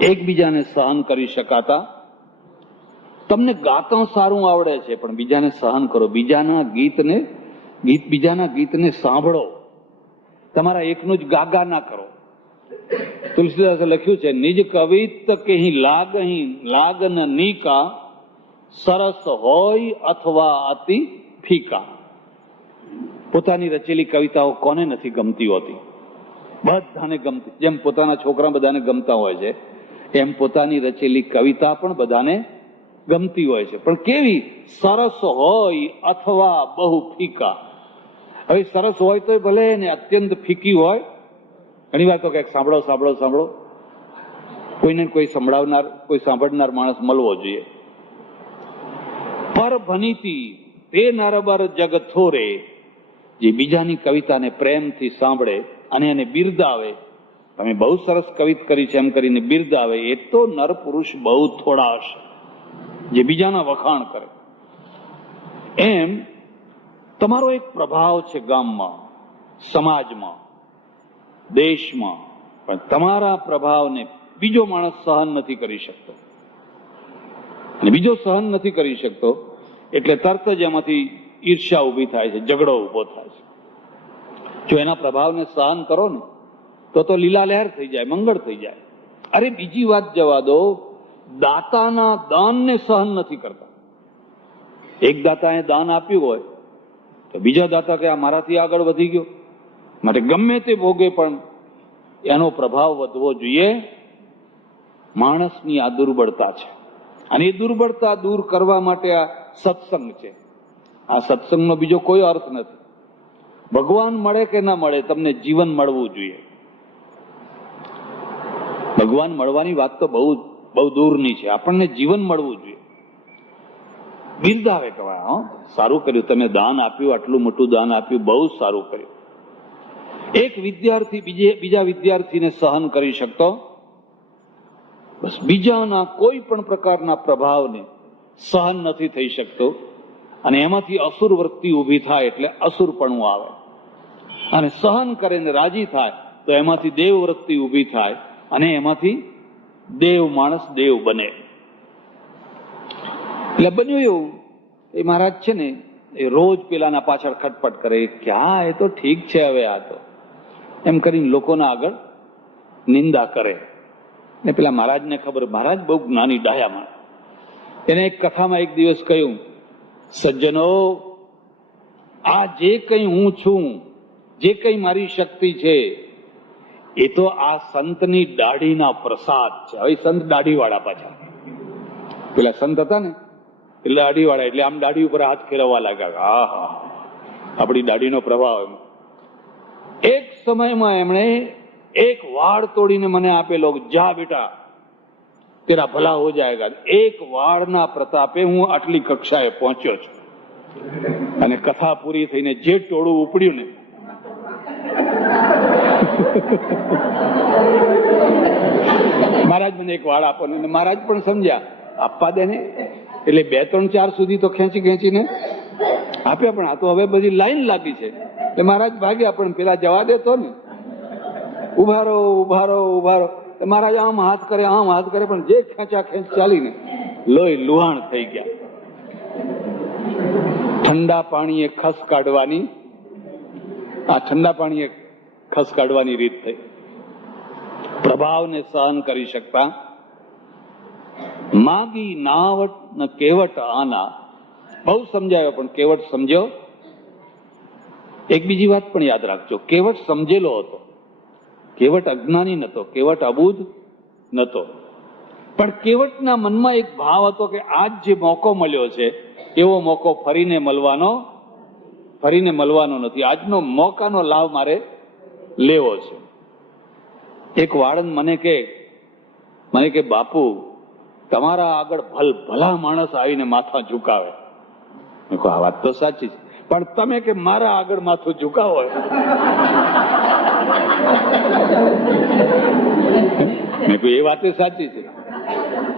એકબીજાને સહન કરી શકાતા. તમને ગાતા સારું આવડે છે પણ બીજાને સહન કરો, બીજાના ગીતને સાંભળો, તમારા એકનું જ ગાગા ના કરો. તુલસીદાસે લખ્યું છે, નિજ કવિત કહી લાગન નીકા, સરસ હોય અથવા અતિ ફીકા. પોતાની રચેલી કવિતાઓ કોને નથી ગમતી હોતી? બધાને ગમતી. જેમ પોતાના છોકરા બધાને ગમતા હોય છે, એમ પોતાની રચેલી કવિતા પણ બધાને ગમતી હોય છે. પણ કેવી? સરસ હોય અથવા બહુ ફીકા. હવે સરસ હોય તો ભલે ને અત્યંત ફીકી હોય. ઘણી વાર તો કંઈક સાંભળો સાંભળો સાંભળો, કોઈને કોઈ સંભળાવનાર, કોઈ સાંભળનાર માણસ મળવો જોઈએ. પર ભનીતી તે નરબર જગ થોરે, જે બીજાની કવિતાને પ્રેમથી સાંભળે અને એને બિરદાવે, તમે બહુ સરસ કવિત કરી છે એમ કરીને બિરદાવે, એ તો નર પુરુષ બહુ થોડા હશે જે બીજાના વખાણ કરે. એમ તમારો એક પ્રભાવ છે ગામમાં, સમાજમાં, દેશમાં, પણ તમારા પ્રભાવને બીજો માણસ સહન નથી કરી શકતો. અને બીજો સહન નથી કરી શકતો એટલે તરત જ એમાંથી ઈર્ષ્યા ઉભી થાય છે, ઝઘડો ઉભો થાય છે. જો એના પ્રભાવને સહન કરો ને તો લીલા લહેર થઈ જાય, મંગળ થઈ જાય. અરે બીજી વાત જવા દો, દાતાના દાનને સહન નથી કરતા. એક દાતાએ દાન આપ્યું હોય તો બીજા દાતા કે આ મારાથી આગળ વધી ગયો, માટે ગમે તે ભોગે પણ એનો પ્રભાવ વધવો જોઈએ. માણસની આ દુર્બળતા છે અને એ દુર્બળતા દૂર કરવા માટે આ સત્સંગ છે. આ સત્સંગનો બીજો કોઈ અર્થ નથી. ભગવાન મળે કે ના મળે, તમને જીવન મળવું જોઈએ. ભગવાન મળવાની વાત તો બહુ બહુ દૂરની છે, આપણને જીવન મળવું જોઈએ. બિરદાવે કહેવાય, સારું કર્યું તમે દાન આપ્યું, આટલું મોટું દાન આપ્યું, બહુ સારું કર્યું. એક વિદ્યાર્થી બીજા વિદ્યાર્થીને સહન કરી શકતો, બસ બીજાના કોઈ પણ પ્રકારના પ્રભાવને સહન નથી થઈ શકતો, અને એમાંથી અસુર વૃત્તિ ઊભી થાય એટલે અસુરપણું આવે. અને સહન કરે ને રાજી થાય તો એમાંથી દેવ વૃત્તિ ઊભી થાય અને એમાંથી દેવ માણસ દેવ બને. એટલે બન્યું એવું, એ મહારાજ છે ને એ રોજ પેલાના પાછળ ખટપટ કરે, ક્યાં એ તો ઠીક છે હવે આ તો, એમ કરીને લોકોના આગળ નિંદા કરે. ને પેલા મહારાજને ખબર, મહારાજ બહુ જ્ઞાની ડાયા માણસ. એને એક કથામાં એક દિવસ કહ્યું, સજ્જનો, આ જે કંઈ હું છું, જે કંઈ મારી શક્તિ છે, એ તો આ સંતની દાઢીના પ્રસાદ છે. હવે સંત દાઢીવાળા પાછા, પેલા સંત હતા ને એટલે દાઢીવાળા, એટલે આમ દાઢી ઉપર હાથ ફેરવવા લાગ્યા. હા હા, આપણી દાઢીનો પ્રભાવ. એક સમયમાં એમણે એક વાળ તોડીને મને આપેલો, જા બેટા તેરા ભલા હો જાયગા. એક વાળના પ્રતાપે હું આટલી કક્ષાએ પહોંચ્યો છું. અને કથા પૂરી થઈને જે ટોળું ઉપડ્યું ને, મહારાજ મને એક વાળ આપો ને. મહારાજ પણ સમજ્યા, આપવા દે ને. એટલે 2-3-4 સુધી તો ખેંચી ખેંચીને આપ્યા, પણ આ તો હવે બધી લાઈન લાગી છે. એટલે મહારાજ ભાગ્યા, પણ પેલા જવા દેતો ને, ઉભા રહો ઉભા રહો ઉભા રહો. મહારાજ આમ હાથ કરે આમ હાથ કરે, પણ જે ખેંચા ખેંચ ચાલીને લોહી લુહાણ થઈ ગયા. ઠંડા પાણીએ ખસ કાઢવાની, આ ઠંડા પાણીએ ખસ કાઢવાની રીત થઈ. પ્રભાવને સહન કરી શકતા. માગી નાવટ ન કેવટ આના, બહુ સમજાયો પણ કેવટ સમજ્યો. એક બીજી વાત પણ યાદ રાખજો, કેવટ સમજેલો હતો, કેવટ અજ્ઞાની નતો, કેવટ અબૂધ નતો. પણ કેવટના મનમાં એક ભાવ હતો કે આજ જે મોકો મળ્યો છે એવો મોકો ફરીને મળવાનો નથી. આજનો મોકાનો લાભ મારે લેવો છે. એક વાળંદ મને કે બાપુ, તમારા આગળ ભલા માણસ આવીને માથા ઝુકાવે. મેં કહ્યું આ વાત તો સાચી છે, પણ તમે કે મારા આગળ માથું ઝુકાવો. મેં કહ્યું એ વાત સાચી છે.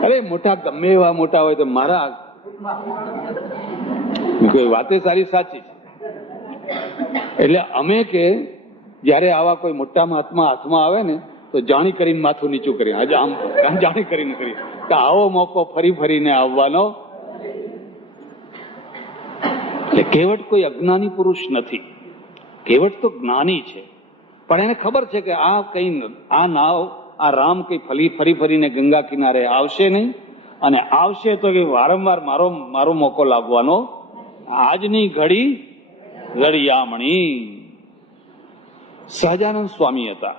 અરે મોટા ગમે એવા મોટા હોય તો મારા, મેં કહ્યું વાત સારી સાચી છે. એટલે અમે કે જયારે આવા કોઈ મોટા મહાત્મા હાથમાં આવે ને તો જાણી કરીને માથું નીચું કરી, આજે આમ જાણી કરીને કરી કે આવો મોકો ફરી ફરીને આવવાનો. એટલે કેવટ કોઈ અજ્ઞાની પુરુષ નથી, કેવટ તો જ્ઞાની છે. પણ એને ખબર છે કે આ કઈ આ નાવ આ રામ કઈ ફરી ફરીને ગંગા કિનારે આવશે નહીં, અને આવશે તો કે વારંવાર મારો મોકો લાગવાનો. આજની ઘડી ઘડિયામણી. સહજાનંદ સ્વામી હતા,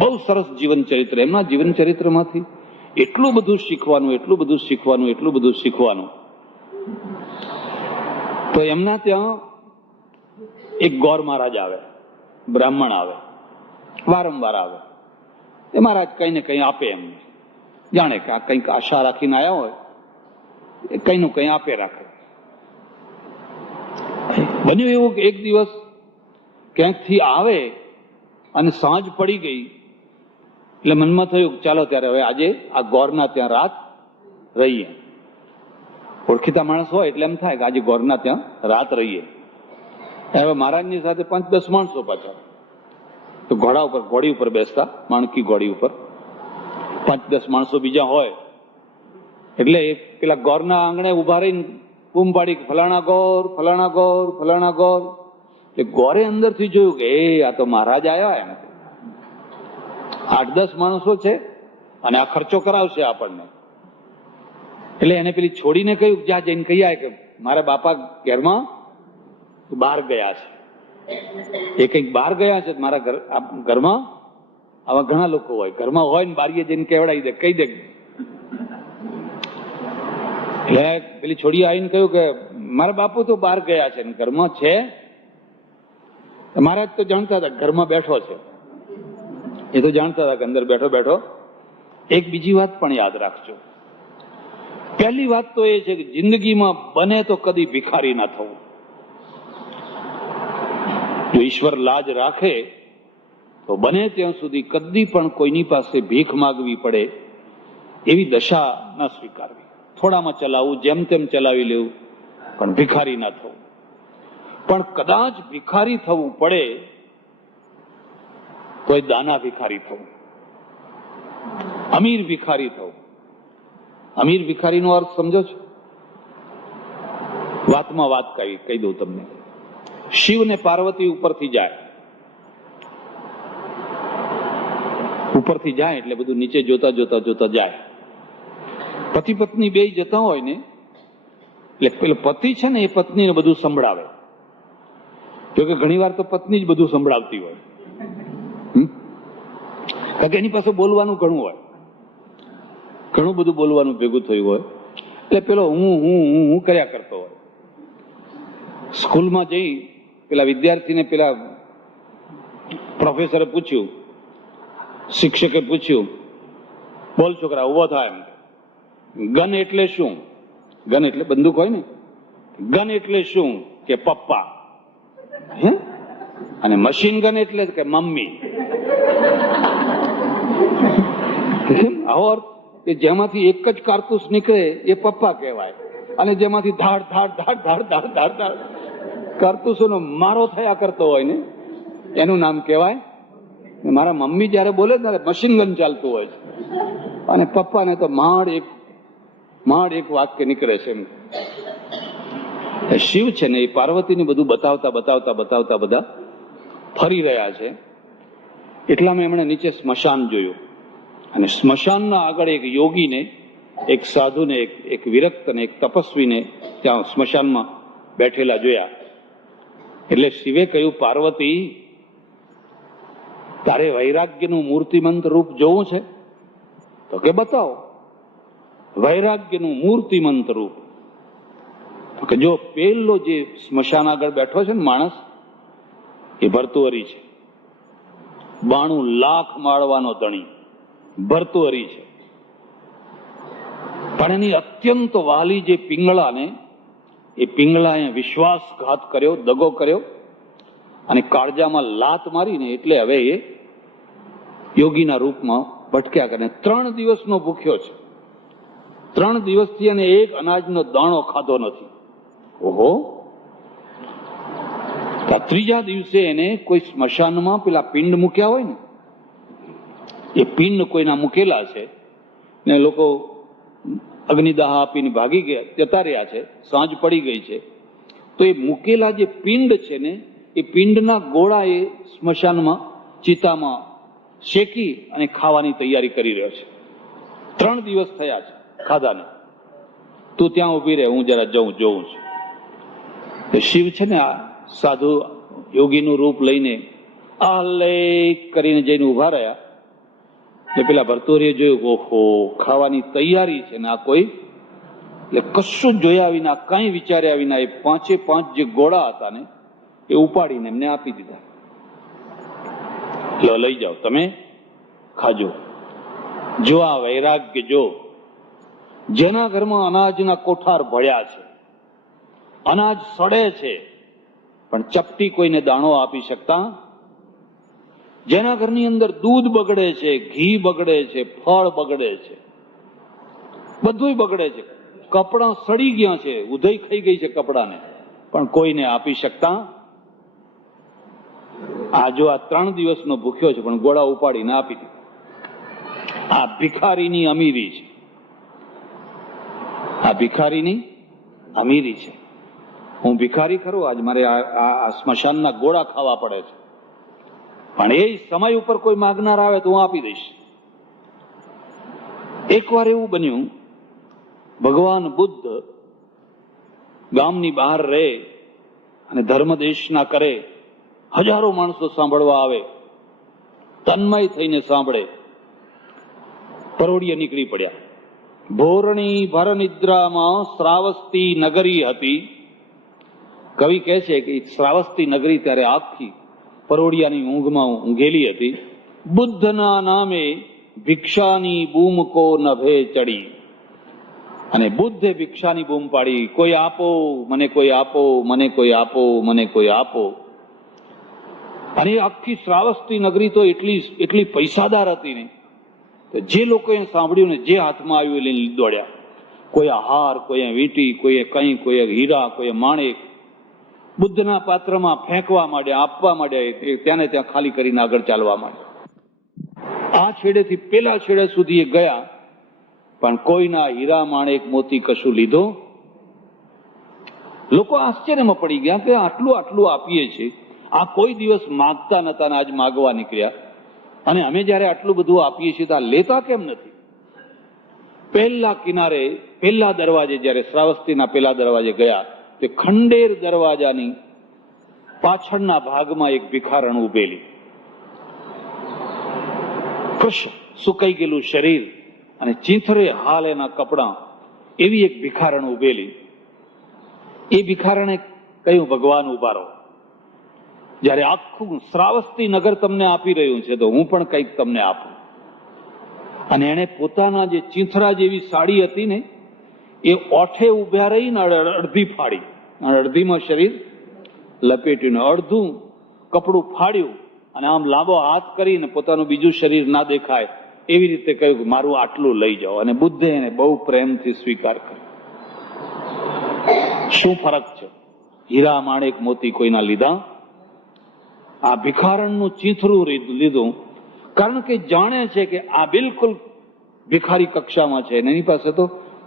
બહુ સરસ જીવન ચરિત્ર. એમના જીવન ચરિત્રમાંથી એટલું બધું શીખવાનું. તો એમના ત્યાં એક ગોર મહારાજ આવે, બ્રાહ્મણ આવે, વારંવાર આવે. એ મહારાજ કઈ ને કઈ આપે એમને, જાણે કે આ કંઈક આશા રાખીને આવ્યા હોય, એ કઈ નું કઈ આપે રાખે. બન્યું એવું કે એક દિવસ ક્યાંકથી આવે અને સાંજ પડી ગઈ, એટલે મનમાં થયું ચાલો ત્યારે હવે આજે આ ગોરના ત્યાં રાત રહીએ. ઓળખીતા માણસ હોય એટલે એમ થાય કે આજે ગોરના ત્યાં રાત રહીએ. હવે મહારાજની સાથે 5-10 માણસો પાછા, તો ઘોડી ઉપર બેસતા, માણકી ઘોડી ઉપર 5-10 માણસો બીજા હોય. એટલે પેલા ગોરના આંગણે ઉભા રહીને બૂમ પાડી ફલાણા ગોર, ફલાણા ગોર, ફલાણા ગોર. એટલે ગોરે અંદરથી જોયું કે આ તો મહારાજ આવ્યા, એમ 8-10 માણસો છે અને આ ખર્ચો કરાવશે આપણને. એટલે એને પેલી છોડીને કહ્યું, જ્યાં જઈને કહી આય કે મારા બાપા ઘરમાં બહાર ગયા છે, એ કંઈક બહાર ગયા છે, મારા ઘરમાં આવા ઘણા લોકો હોય, ઘરમાં હોય ને બારીએ જઈને કેવડાવી દે, કહી દે. એટલે પેલી છોડી આવીને કહ્યું કે મારા બાપુ તો બહાર ગયા છે ને ઘરમાં છે. મહારાજ તો જાણતા હતા ઘરમાં બેઠો છે, એ તો જાણતા હતા કે અંદર બેઠો બેઠો. એક બીજી વાત પણ યાદ રાખજો. પહેલી વાત તો એ છે કે જિંદગીમાં બને તો કદી ભિખારી ના થવું. જો ઈશ્વર લાજ રાખે તો બને ત્યાં સુધી કદી પણ કોઈની પાસે ભીખ માગવી પડે એવી દશા ન સ્વીકારવી. થોડામાં ચલાવવું, જેમ તેમ ચલાવી લેવું, પણ ભિખારી ના થવું. પણ કદાચ ભિખારી થવું પડે તો દાના ભિખારી થવું, અમીર ભિખારી થવું. અમીર ભિખારીનો અર્થ સમજો છો? વાતમાં વાત કહી દઉં તમને. શિવ ને પાર્વતી ઉપરથી જાય એટલે બધું નીચે જોતા જાય. પતિ પત્ની બે જતા હોય ને, એટલે પેલો પતિ છે ને એ પત્નીને બધું સંભળાવે. જોકે ઘણી વાર તો પત્ની જ બધું સંભળાવતી હોય, કારણ કે એની પાસે બોલવાનું ઘણું હોય, ઘણું બધું બોલવાનું ભેગું થયું હોય. એટલે પેલો હું કર્યા કરતો હોય. સ્કૂલમાં જઈ પેલા વિદ્યાર્થીને પેલા પ્રોફેસરે પૂછ્યું, શિક્ષકે પૂછ્યું, બોલ છોકરા ઉભો થાય. એમ ગન એટલે શું? ગન એટલે બંદૂક હોય ને. ગન એટલે શું? કે પપ્પા. અને મશીન ગન એટલે કે મમ્મી. આવો અર્થ કે જેમાંથી એક જ કારતૂસ નીકળે એ પપ્પા કહેવાય, અને જેમાંથી ધાડ ધાડ ધાડ ધાડ ધાડ ધાડ ધાડ કારતૂસોનો મારો થયા કરતો હોય ને, એનું નામ કહેવાય. મારા મમ્મી જયારે બોલે ત્યારે મશીન ગન ચાલતું હોય છે, અને પપ્પાને તો માંડ એક વાક્ય નીકળે છે. શિવ છે ને એ પાર્વતીને બધું બતાવતા બધા ફરી રહ્યા છે. એટલામાં એમણે નીચે સ્મશાન જોયું, અને સ્મશાનના આગળ એક યોગીને, એક સાધુને, એક વિરક્ત ને એક તપસ્વીને ત્યાં સ્મશાનમાં બેઠેલા જોયા. એટલે શિવે કહ્યું, પાર્વતી, તારે વૈરાગ્યનું મૂર્તિમંત રૂપ જોવું છે? તો કે બતાવો. વૈરાગ્યનું મૂર્તિમંત રૂપ. તો કે જો પેલો જે સ્મશાન આગળ બેઠો છે ને માણસ, એ ભર્તુહરી છે. 92 લાખ માળવાનો ધણી ભર્તુહરી છે. પણ એની અત્યંત વાલી જે પિંગળાને, એ પિંગળાએ વિશ્વાસઘાત કર્યો, દગો કર્યો, અને કાળજામાં લાત મારીને એટલે હવે એ યોગીના રૂપમાં ભટક્યા કરે. 3 દિવસનો ભૂખ્યો છે. 3 દિવસથી અને એક અનાજનો દાણો ખાધો નથી. ઓહો! ત્રીજા દિવસે એને કોઈ સ્મશાનમાં પેલા પિંડ મૂક્યા હોય ને, એ પિંડ કોઈના મૂકેલા છે ને લોકો અગ્નિદાહ આપીને ભાગી ગયા, જતા રહ્યા છે, સાંજ પડી ગઈ છે, તો એ મૂકેલા જે પિંડ છે ને એ પિંડના ગોળા એ સ્મશાનમાં ચિતામાં શેકી અને ખાવાની તૈયારી કરી રહ્યો છે. 3 દિવસ થયા છે ખાધાને. તું ત્યાં ઉભી રહે, હું જરા જોઉં છું. શિવ છે ને આ સાધુ યોગીનું રૂપ લઈને આલેખ કરીને જઈને ઉભા રહ્યા. એટલે પેલા ભરતોરીએ જોયું, ઓહો, ખાવાની તૈયારી છે ને આ કોઈ, એટલે કશું જોયા વિના, કઈ વિચાર્યા વિના એ 5 જે ગોળા હતા ને એ ઉપાડીને એમને આપી દીધા. લો, લઈ જાઓ, તમે ખાજો. જો આ વૈરાગ્ય, જો જેના ઘરમાં અનાજના કોઠાર ભળ્યા છે, અનાજ સડે છે પણ ચપટી કોઈને દાણો આપી શકતા, જેના ઘરની અંદર દૂધ બગડે છે, ઘી બગડે છે, ફળ બગડે છે, બધું બગડે છે, કપડાં સડી ગયા છે, ઉધઈ ખાઈ ગઈ છે કપડાને, પણ કોઈને આપી શકતા. આ જો આ 3 દિવસનો ભૂખ્યો છે પણ ગોળા ઉપાડીને આપી દીધા. આ ભિખારીની અમીરી છે. આ ભિખારીની અમીરી છે. હું ભિખારી ખરો, આજ મારે આ સ્મશાનના ગોળા ખાવા પડે છે, પણ એ સમય ઉપર કોઈ માગનાર આવે તો હું આપી દઈશ. એકવાર એવું બન્યું, ભગવાન બુદ્ધ ગામની બહાર રહે અને ધર્મદેશના કરે, હજારો માણસો સાંભળવા આવે, તન્મય થઈને સાંભળે. પરોડીએ નીકળી પડ્યા. ભોરણી ભર નિદ્રામાં શ્રાવસ્તી નગરી હતી. કવિ કહે છે કે શ્રાવસ્તી નગરી ત્યારે આખી પરોડિયાની ઊંઘમાં ઊંઘેલી હતી. બુદ્ધના નામે ભિક્ષાની બૂમ કો નભે ચડી. અને બુદ્ધે ભિક્ષાની બૂમ પાડી, કોઈ આપો, મને કોઈ આપો, મને કોઈ આપો, મને કોઈ આપો. અને આખી શ્રાવસ્તી નગરી તો એટલી પૈસાદાર હતી ને, જે લોકોએ સાંભળ્યું ને જે હાથમાં આવ્યું એ લઈને દોડ્યા. કોઈ હાર, કોઈ વીંટી, કોઈ કંઈ, કોઈ હીરા, કોઈ માણેક બુદ્ધના પાત્રમાં ફેંકવા માંડ્યા, આપવા માંડ્યા. ત્યાં ને ત્યાં ખાલી કરીને આગળ ચાલવા માંડ્યા. આ છેડેથી પેલા છેડે સુધી એ ગયા, પણ કોઈના હીરા, માણેક, મોતી કશું લીધો. લોકો આશ્ચર્યમાં પડી ગયા કે આટલું આટલું આપીએ છીએ, આ કોઈ દિવસ માગતા નતા ને આજ માગવા નીકળ્યા, અને અમે જયારે આટલું બધું આપીએ છીએ તો આ લેતા કેમ નથી? પહેલા કિનારે, પહેલા દરવાજે, જયારે શ્રાવસ્તીના પહેલા દરવાજે ગયા, તે ખંડેર દરવાજાની પાછળના ભાગમાં એક ભિખારણ ઉભેલી, કૃષ્ણ સુકાઈ ગયેલું શરીર અને ચીંથરે હાલ એના કપડા, એવી એક ભિખારણ ઉભેલી. એ ભિખારણે કહ્યું, ભગવાન ઉભા રહો, જયારે આખું શ્રાવસ્તી નગર તમને આપી રહ્યું છે તો હું પણ કંઈક તમને આપું. અને એને પોતાના જે ચીંથરા જેવી સાડી હતી ને એ ઓઠે ઉભા રહીને અડધી ફાડી, અડધીમાં શરીર લપેટ્યું, અડધું કપડું ફાડ્યું અને આમ લાંબો હાથ કરીને પોતાનું બીજું શરીર ના દેખાય એવી રીતે કહ્યું કે મારું આટલું લઈ જાઓ. અને બુદ્ધે એને બહુ પ્રેમથી સ્વીકાર કર્યો. શું ફરક છે? હીરા, માણેક, મોતી કોઈના લીધા, આ ભિખારણનું ચીંથરું લીધું. કારણ કે જાણે છે કે આ બિલકુલ ભિખારી કક્ષામાં છે, એની પાસે તો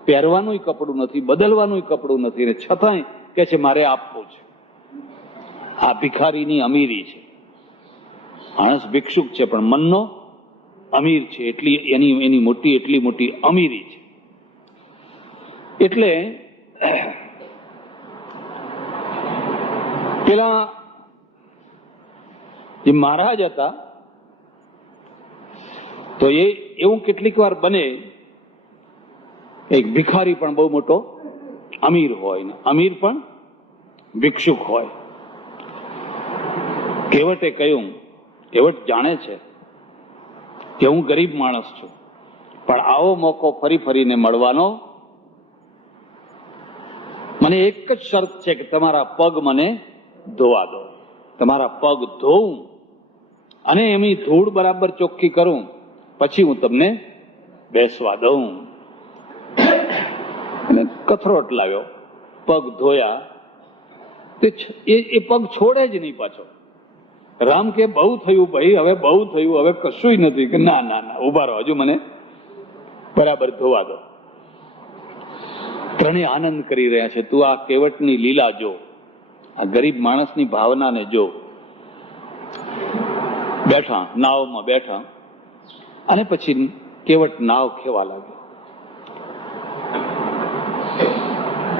પહેરવાનું કપડું નથી, બદલવાનું કપડું નથી, ને છતાંય કે છે મારે આપવું છે. આ ભિખારીની અમીરી છે. માણસ ભિક્ષુક છે પણ મનનો અમીર છે, એટલી એની એટલી મોટી અમીરી છે. એટલે પેલા જે મહારાજ હતા તો એવું કેટલીક વાર બને, એક ભિખારી પણ બહુ મોટો અમીર હોય ને અમીર પણ ભિક્ષુક હોય. કેવટે કહ્યું, કેવટ જાણે છે કે હું ગરીબ માણસ છું, પણ આવો મોકો ફરી ફરીને મળવાનો, મને એક જ શરત છે કે તમારા પગ મને ધોવા દો. તમારા પગ ધોવું અને એમની ધૂળ બરાબર ચોખ્ખી કરું, પછી હું તમને બેસવા દઉં. કથરોટ લાવ્યો, પગ ધોયા, એ પગ છોડે જ નહીં પાછો. રામ કે બહુ થયું ભાઈ, હવે બહુ થયું, હવે કશું નથી. કે ના ના ના, ઉભા રહો, હજુ મને બરાબર ધોવા દો. ત્રણેય આનંદ કરી રહ્યા છે. તું આ કેવટની લીલા જો, આ ગરીબ માણસની ભાવનાને જો. બેઠા, નાવમાં બેઠા, અને પછી કેવટ નાવ ખેવા લાગ્યો.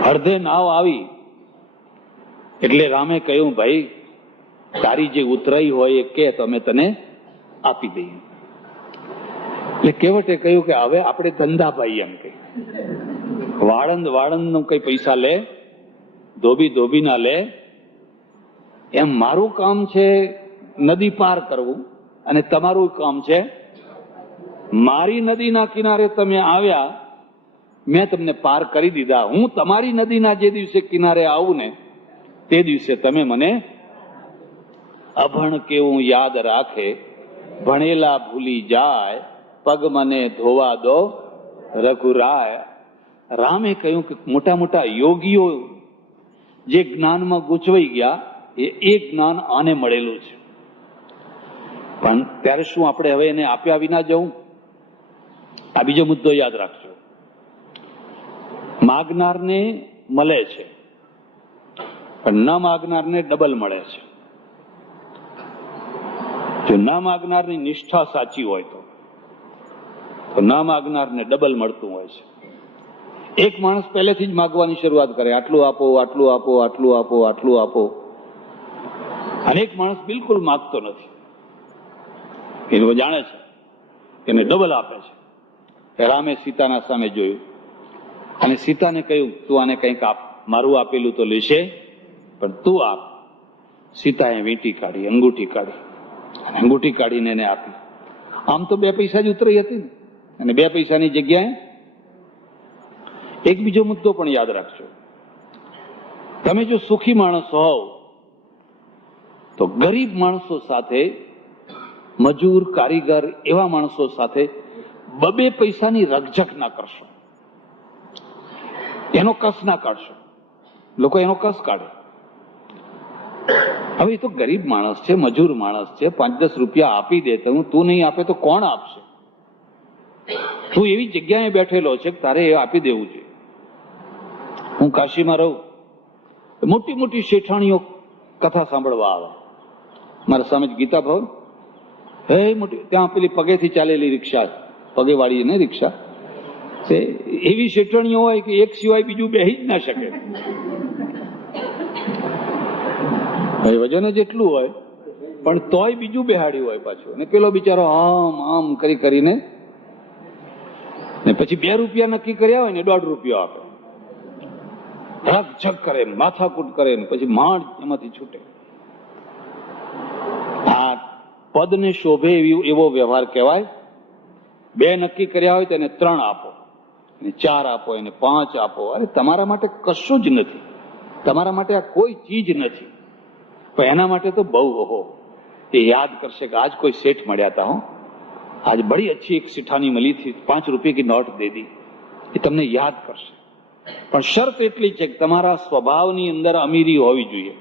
અડધે નાવ આવી એટલે રામે કહ્યું, ભાઈ તારી જે ઉતરાઈ હોય એ કે તો અમે તને આપી દઈએ. એટલે કેવટે કહ્યું કે હવે આપણે ધંધા ભાઈ, એમ કે વાળંદ નું કઈ પૈસા લે, ધોબી ના લે. એમ મારું કામ છે નદી પાર કરવું, અને તમારું કામ છે, મારી નદીના કિનારે તમે આવ્યા, મેં તમને પાર કરી દીધા. હું તમારી નદીના જે દિવસે કિનારે આવું ને તે દિવસે તમે મને અભણ કેવું યાદ રાખે, ભણેલા ભૂલી જાય, પગ મને ધોવા દો રઘુરાય. રામે કહ્યું કે મોટા મોટા યોગીઓ જે જ્ઞાનમાં ગૂંચવાઈ ગયા એ જ્ઞાન આને મળેલું છે. પણ ત્યારે શું આપણે હવે એને આપ્યા વિના જવું? આ બીજો મુદ્દો યાદ રાખજો. માગનારને મળે છે, પણ ન માગનારને ડબલ મળે છે. જો ન માગનારની નિષ્ઠા સાચી હોય તો ન માગનારને ડબલ મળતું હોય છે. એક માણસ પહેલેથી જ માગવાની શરૂઆત કરે, આટલું આપો, આટલું આપો, આટલું આપો, આટલું આપો. અને એક માણસ બિલકુલ માગતો નથી, એ લોકો જાણે છે એને ડબલ આપે છે. રામે સીતાના સામે જોયું અને સીતાને કહ્યું, તું આને કંઈક આપ, મારું આપેલું તો લેશે પણ તું આપ. સીતાએ વીંટી કાઢી, અંગૂઠી કાઢી, અને અંગૂઠી કાઢીને એને આપી. આમ તો 2 પૈસા જ ઉતરી હતી ને, અને 2 પૈસાની જગ્યાએ એક બીજો મુદ્દો પણ યાદ રાખજો. તમે જો સુખી માણસ હોવ તો ગરીબ માણસો સાથે, મજૂર, કારીગર એવા માણસો સાથે 2 પૈસાની રકઝક ના કરશો, એનો કસ ના કાઢશો. લોકો એનો કસ કાઢે. હવે એ તો ગરીબ માણસ છે, મજૂર માણસ છે, 5-10 રૂપિયા આપી દે તો તું નહીં આપે તો કોણ આપશે? તું એવી જગ્યાએ બેઠેલો છે કે તારે એ આપી દેવું જોઈએ. હું કાશીમાં રહું, મોટી મોટી શેઠાણીઓ કથા સાંભળવા આવે મારા સામે ગીતા ભવન, હે મોટી, ત્યાં પેલી પગેથી ચાલેલી રિક્ષા, પગે વાળી ને રિક્ષા, એવી શેઠાણીઓ હોય કે એક સિવાય બીજું બેહી જ ના શકે. વજન જ એટલું હોય પણ તોય બીજું બેહાડ્યું હોય પાછું, અને પેલો બિચારો આમ આમ કરી કરીને પછી 2 રૂપિયા નક્કી કર્યા હોય ને 1.5 રૂપિયા આપે, રકઝક કરે, માથાકૂટ કરે, ને પછી માંડ એમાંથી છૂટે. આ પદને શોભે એવો વ્યવહાર કહેવાય. 2 નક્કી કર્યા હોય તો એને 3 આપો, એને 4 આપો, એને 5 આપો. અરે તમારા માટે કશું જ નથી, તમારા માટે આ કોઈ ચીજ નથી, પણ એના માટે તો બહુ હો. એ યાદ કરશે કે આજ કોઈ શેઠ મળ્યા હતા, હો, आज बड़ी अच्छी एक सिठानी मिली थी, 5 रुपये की नोट दे दी. એ તમને યાદ કરશે. પણ શરત એટલી છે કે તમારા સ્વભાવની અંદર અમીરી હોવી જોઈએ.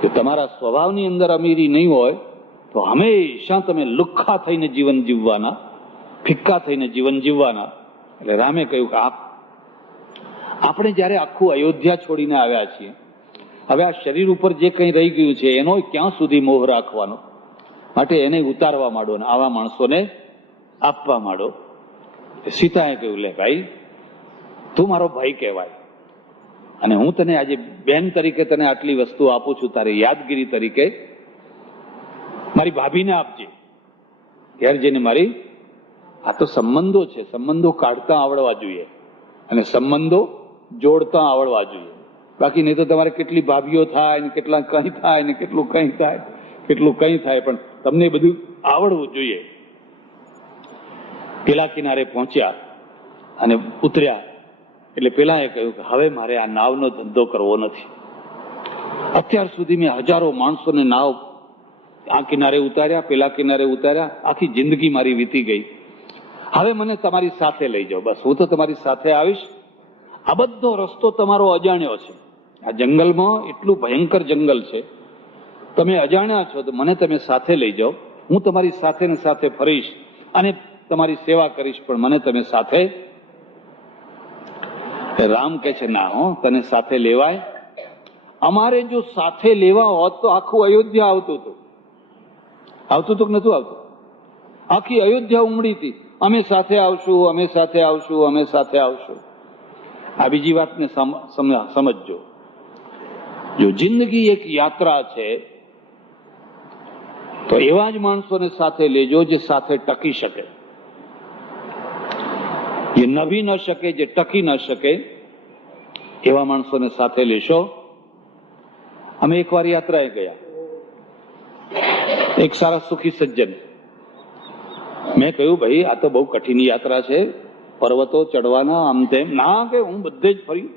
જો તમારા સ્વભાવની અંદર અમીરી નહીં હોય તો હંમેશા તમે લુખ્ખા થઈને જીવન જીવવાના, ફિક્કા થઈને જીવન જીવવાના. એટલે રામે કહ્યું કે આપણે જયારે આખું અયોધ્યા છોડીને આવ્યા છીએ, હવે આ શરીર ઉપર જે કંઈ રહી ગયું છે એનો ક્યાં સુધી મોહ રાખવાનો, માટે એને ઉતારવા માંડો ને આવા માણસોને આપવા માંડો. સીતાએ કહ્યું, લે ભાઈ, તું મારો ભાઈ કહેવાય, અને હું તને આજે બેન તરીકે તને આટલી વસ્તુ આપું છું, તારી યાદગીરી તરીકે મારી ભાભીને આપજે. ત્યારે જેને મારી, આ તો સંબંધો છે, સંબંધો કાઢતા આવડવા જોઈએ અને સંબંધો જોડતા આવડવા જોઈએ. બાકી નહીં તો તમારે કેટલી ભાભીઓ થાય ને કેટલા કંઈ થાય ને કેટલું કંઈ થાય, કેટલું કંઈ થાય, પણ તમને બધું આવડવું જોઈએ. પેલા કિનારે પહોંચ્યા અને ઉતર્યા એટલે પેલા એ કહ્યું કે હવે મારે આ નાવનો ધંધો કરવો નથી. અત્યાર સુધી મેં હજારો માણસોને નાવ આ કિનારે ઉતાર્યા, પેલા કિનારે ઉતાર્યા, આખી જિંદગી મારી વીતી ગઈ. હવે મને તમારી સાથે લઈ જાઓ, બસ હું તો તમારી સાથે આવીશ. આ બધો રસ્તો તમારો અજાણ્યો છે. આ જંગલમાં એટલું ભયંકર જંગલ છે, તમે અજાણ્યા છો તો મને તમે સાથે લઈ જાઓ, હું તમારી સાથે ને સાથે ફરીશ અને તમારી સેવા કરીશ, પણ મને તમે સાથે. રામ કહે છે ના હો, તને સાથે લેવાય. અમારે જો સાથે લેવા હોત તો આખું અયોધ્યા આવતું હતું. આવતું હતું કે નતું આવતું? આખી અયોધ્યા ઉમડી હતી, અમે સાથે આવશું, અમે સાથે આવશું, અમે સાથે આવશું. આ બીજી વાતને સમજજો. જો જિંદગી એક યાત્રા છે તો એવા જ માણસોને સાથે લેજો જે સાથે ટકી શકે, જે નભી ન શકે, જે ટકી ન શકે, એવા માણસોને સાથે લેશો. અમે એકવાર યાત્રાએ ગયા, એક સારા સુખી સજ્જન. મેં કહ્યું ભાઈ આ તો બહુ કઠિન યાત્રા છે, પર્વતો ચડવાના, આમ તેમ. ના કે હું બધે જ ફરી,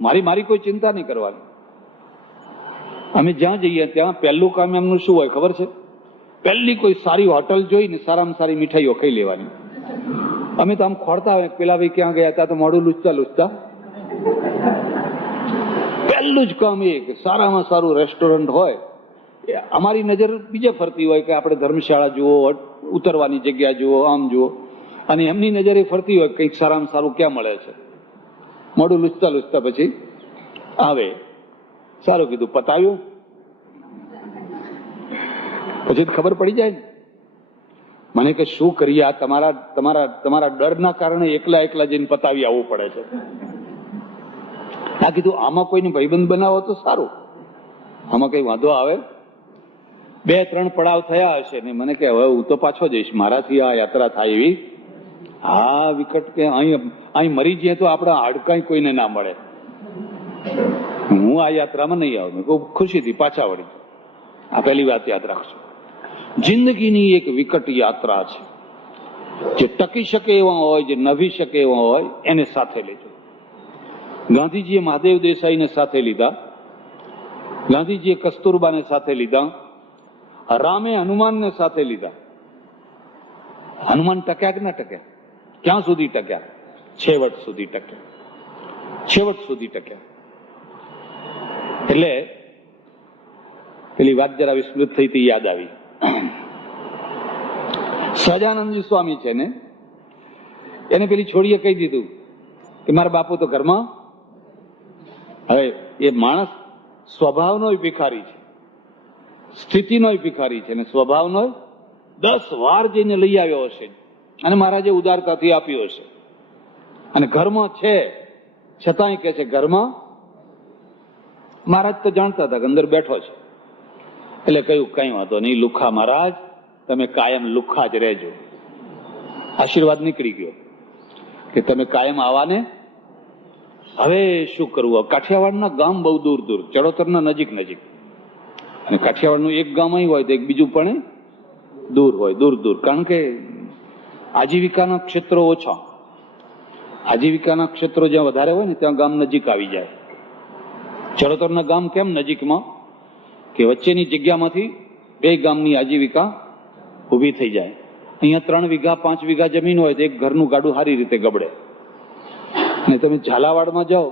મારી કોઈ ચિંતા નહીં કરવાની. અમે જ્યાં જઈએ ત્યાં પહેલું કામ એમનું શું હોય ખબર છે? પહેલી કોઈ સારી હોટલ જોઈને સારામાં સારી મીઠાઈઓ ખાઈ લેવાની. અમે તો આમ ખોરતા હોય, પેલા ભાઈ ક્યાં ગયા હતા તો મોડું લૂછતા લૂછતા. પહેલું જ કામ એ કે સારામાં સારું રેસ્ટોરન્ટ હોય. અમારી નજર બીજે ફરતી હોય કે આપણે ધર્મશાળા જુઓ, ઉતરવાની જગ્યા જુઓ, આમ જુઓ, અને એમની નજર એ ફરતી હોય કંઈક સારામાં સારું ક્યાં મળે છે. મોડું લૂછતા લૂછતા પછી આવે. સારું કીધું, પતાવ્યું. પછી ખબર પડી જાય ને મને કે શું કરીએ, આ તમારા ડરના કારણે એકલા જઈને પતાવી આવવું પડે છે. આ કીધું આમાં કોઈને ભાઈબંધ બનાવો તો સારું, આમાં કઈ વાંધો આવે. 2-3 પડાવ થયા હશે ને મને કે હવે હું તો પાછો જઈશ, મારાથી આ યાત્રા થાય એવી. હા વિકટ કે અહીં મરી જઈએ તો આપણા હાડકાઈ કોઈને ના મળે, હું આ યાત્રામાં નહીં આવું. મેં ખુશીથી પાછા વળી. આ પહેલી વાત યાદ રાખજો. જિંદગીની એક વિકટ યાત્રા છે. જે ટકી શકે એવા હોય, જે નભી શકે એવા હોય, એને સાથે લેજો. ગાંધીજીએ મહાદેવ દેસાઈને સાથે લીધા, ગાંધીજીએ કસ્તુરબાને સાથે લીધા, રામે હનુમાનને સાથે લીધા. હનુમાન ટક્યા કે ના ટક્યા? ક્યાં સુધી ટક્યા? છેવટ સુધી ટક્યા. છેવટ સુધી ટક્યા. એટલે પેલી વાત જરા વિસ્મૃત થઈ હતી, યાદ આવી. સહજાનંદજી સ્વામી છે ને, એને પેલી છોડીએ કહી દીધું કે મારા બાપુ તો ઘરમાં. હવે એ માણસ સ્વભાવનો ભિખારી છે, સ્થિતિનો ભિખારી છે, અને સ્વભાવનો 10 વાર જઈને લઈ આવ્યો હશે અને મહારાજે ઉદારતાથી આપ્યો હશે. અને ઘરમાં છે છતાંય કે છે ઘરમાં. મહારાજ તો જાણતા હતા કે અંદર બેઠો છે, એટલે કહ્યું કઈ વાંધો નહીં લુખા મહારાજ, તમે કાયમ લુખા જ રહેજો. આશીર્વાદ નીકળી ગયો કે તમે કાયમ આવાને. હવે શું કરવું? કાઠિયાવાડના ગામ બહુ દૂર દૂર, ચડોતરના નજીક નજીક. અને કાઠિયાવાડનું એક ગામ અહીં હોય તો એક બીજું પણ દૂર હોય, દૂર દૂર. કારણ કે આજીવિકાના ક્ષેત્રો ઓછા, આજીવિકાના ક્ષેત્રો જ્યાં વધારે હોય ને ત્યાં ગામ નજીક આવી જાય. ચડોતરના ગામ કેમ નજીકમાં? કે વચ્ચેની જગ્યામાંથી 2 ગામની આજીવિકા ઊભી થઈ જાય. અહીંયા 3 વીઘા 5 વીઘા જમીન હોય તો એક ઘરનું ગાડું સારી રીતે ગબડે. અને તમે ઝાલાવાડમાં જાઓ,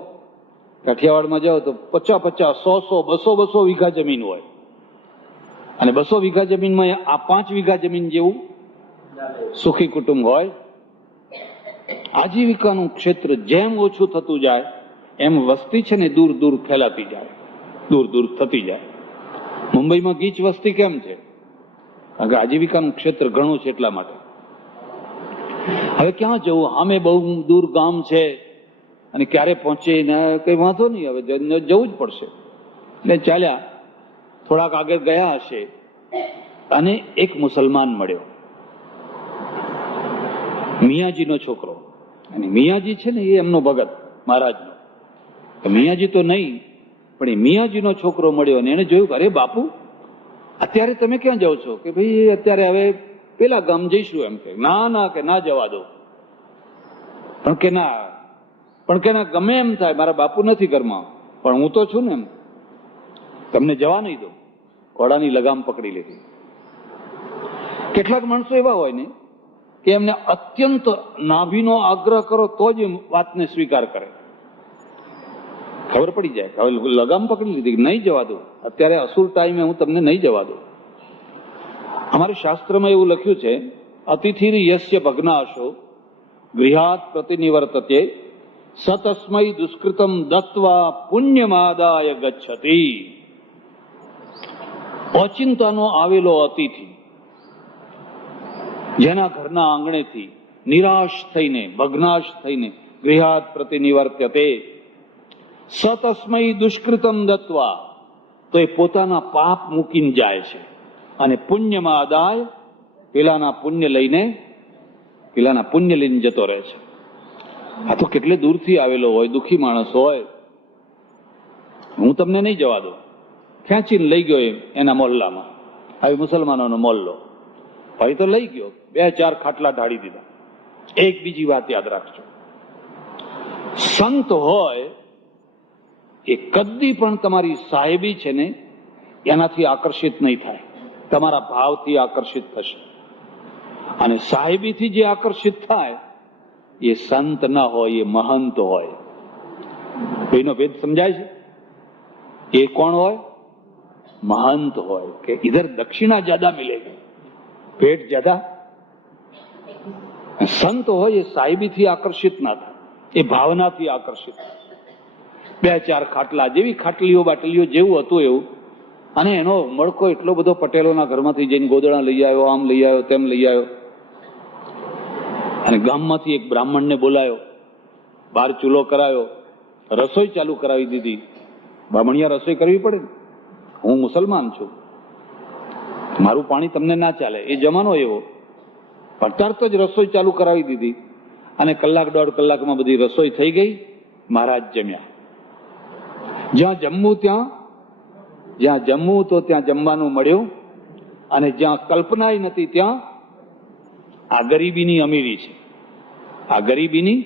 કાઠિયાવાડમાં જાઓ તો 50-50, 100-100, 200 વીઘા જમીન હોય. અને 200 વીઘા જમીનમાં આ 5 વીઘા જમીન જેવું સુખી કુટુંબ હોય. આજીવિકાનું ક્ષેત્ર જેમ ઓછું થતું જાય એમ વસ્તી છે ને દૂર દૂર ફેલાતી જાય, દૂર દૂર થતી જાય. મુંબઈમાં ગીચ વસ્તી કેમ છે? કારણ કે આજીવિકાનું ક્ષેત્ર ઘણું છે એટલા માટે. હવે ક્યાં જવું? આમે બહુ દૂર ગામ છે અને ક્યારે પહોંચે ને કઈ વાંધો નહીં, હવે જવું જ પડશે. એટલે ચાલ્યા. થોડાક આગળ ગયા હશે અને એક મુસલમાન મળ્યો, મિયાજીનો છોકરો. અને મિયાજી છે ને એ એમનો ભગત મહારાજનો. મિયાજી તો નહીં પણ એ મિયાજીનો છોકરો મળ્યો અને એને જોયું અરે બાપુ અત્યારે તમે ક્યાં જાઓ છો? કે ભાઈ અત્યારે હવે પેલા ગામ જઈશું. એમ કે ના કે ના જવા દો. પણ કે ના ગમે એમ થાય, મારા બાપુ નથી ઘરમાં પણ હું તો છું ને, એમ તમને જવા નહીં દો. ઘોડાની લગામ પકડી લીધી. કેટલાક માણસો એવા હોય ને કે એમને અત્યંત નાભીનો આગ્રહ કરો તો જ વાતને સ્વીકાર કરે. ખબર પડી જાય. હવે લગામ પકડી લીધી, નહીં જવા દો, અત્યારે અસુર ટાઈમે હું તમને નહીં જવા દઉં. અમારે શાસ્ત્રમાં એવું લખ્યું છે, અતિથિર યસ્ય ભગ્નાશો ગૃહાત પ્રતિનિવર્તતે સતસ્મય દુષ્કૃતમ દત્વા પુણ્યમાદાય ગચ્છતિ. ઓચિંતાનો આવેલો અતિથિ જેના ઘરના આંગણેથી નિરાશ થઈને, ભગ્નાશ થઈને ગૃહાત પ્રતિનિવર્તતે સતસ્મય દુષ્કૃતમ દત્વા, તો એ પોતાના પાપ મૂકીને જાય છે અને પુણ્યમાં આદાય, પેલાના પુણ્ય લઈને જતો રહે છે. આ તો કેટલે દૂરથી આવેલો હોય, દુઃખી માણસ હોય, હું તમને નહીં જવા દઉં, ખેંચીને લઈ ગયો એના મોહલ્લામાં. આવી મુસલમાનોનો મોહલ્લો, ભાઈ તો લઈ ગયો, 2-4 ખાટલા ઢાળી દીધા. એક બીજી વાત યાદ રાખજો, સંત હોય એ કદી પણ તમારી સાહેબી છે ને એનાથી આકર્ષિત નહીં થાય, તમારા ભાવથી આકર્ષિત થશે. અને સાહેબીથી જે આકર્ષિત થાય એ સંત ના હોય, એ મહંત હોય. એનો ભેદ સમજાય છે? એ કોણ હોય? महंत हो कि इधर दक्षिणा ज्यादा मिलेगी, पेट ज्यादा. संत हो ये साहिबी थी आकर्षित ना था, ये भावना थी आकर्षित. 2-4 ખાટલા જેવી ખાટલીઓ બાટલીઓ જેવું હતું એવું, અને એનો મળકો એટલો બધો પટેલોના ઘરમાંથી જઈને ગોદડા લઈ આવ્યો, આમ લઈ આવ્યો, તેમ લઈ આવ્યો. અને ગામમાંથી એક બ્રાહ્મણને બોલાયો, બહાર ચૂલો કરાયો, રસોઈ ચાલુ કરાવી દીધી. બ્રાહ્મણિયા રસોઈ કરવી પડે ને, હું મુસલમાન છું, મારું પાણી તમને ના ચાલે, એ જમાનો એવો. પણ તરત જ રસોઈ ચાલુ કરાવી દીધી અને 1-1.5 કલાકમાં બધી રસોઈ થઈ ગઈ. મહારાજ જમ્યા. જ્યાં જમવું તો ત્યાં જમવાનું મળ્યું, અને જ્યાં કલ્પનાય નથી ત્યાં આ ગરીબીની અમીરી છે, આ ગરીબીની.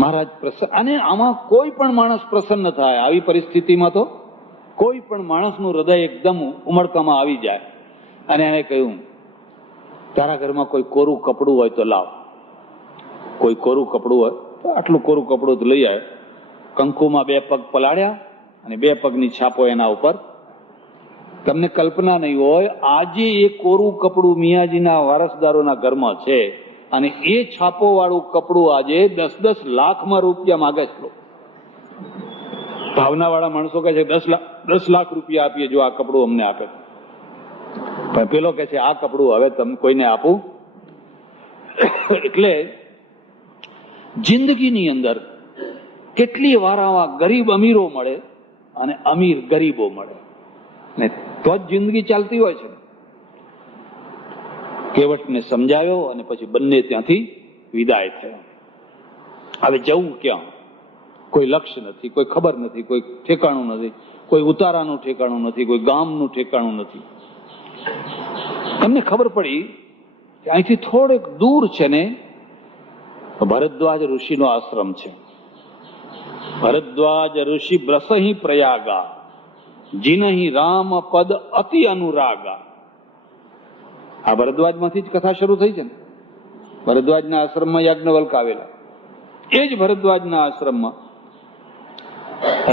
મહારાજ પ્રસન્ન, અને આમાં કોઈ પણ માણસ પ્રસન્ન થાય આવી પરિસ્થિતિમાં, તો કોઈ પણ માણસનું હૃદય એકદમ ઉમળકામાં આવી જાય. અને એને કહ્યું, તારા ઘરમાં કોઈ કોરું કપડું હોય તો લાવ. કોઈ કોરું કપડું હોય તો આટલું કોરું કપડું તો લઈ આવે. કંકુમાં 2 પગ પલાળ્યા અને 2 પગની છાપો એના ઉપર. તમને કલ્પના નહીં હોય, આજે એ કોરું કપડું મિયાજીના વારસદારોના ઘરમાં છે, અને એ છાપો વાળું કપડું આજે 10-10 લાખમાં રૂપિયા માગે છે. ભાવના વાળા માણસો કહે છે 10 લાખ રૂપિયા આપીએ જો આ કપડું અમને આપે. પણ પેલો કહે છે આ કપડું હવે તમે કોઈને આપું. એટલે જિંદગીની અંદર કેટલી વાર આવા ગરીબ અમીરો મળે અને અમીર ગરીબો મળે, ને તો જ જિંદગી ચાલતી હોય છે. કેવટને સમજાવ્યો અને પછી બંને ત્યાંથી વિદાય થયા. હવે જવું ક્યાં? કોઈ લક્ષ્ય નથી, કોઈ ખબર નથી, કોઈ ઠેકાણું નથી, કોઈ ઉતારાનું ઠેકાણું નથી, કોઈ ગામનું ઠેકાણું નથી. તમને ખબર પડી કે અહીંથી થોડેક દૂર છે ને ભરદ્વાજ ઋષિનો આશ્રમ છે. ભરદ્વાજ ઋષિ બ્રસહી પ્રયાગા જીનહી રામ પદ અતિ અનુરાગા. આ ભરદ્વાજમાંથી જ કથા શરૂ થઈ છે ને. ભરદ્વાજના આશ્રમમાં યાજ્ઞવલ્ક આવેલા, એ જ ભરદ્વાજના આશ્રમમાં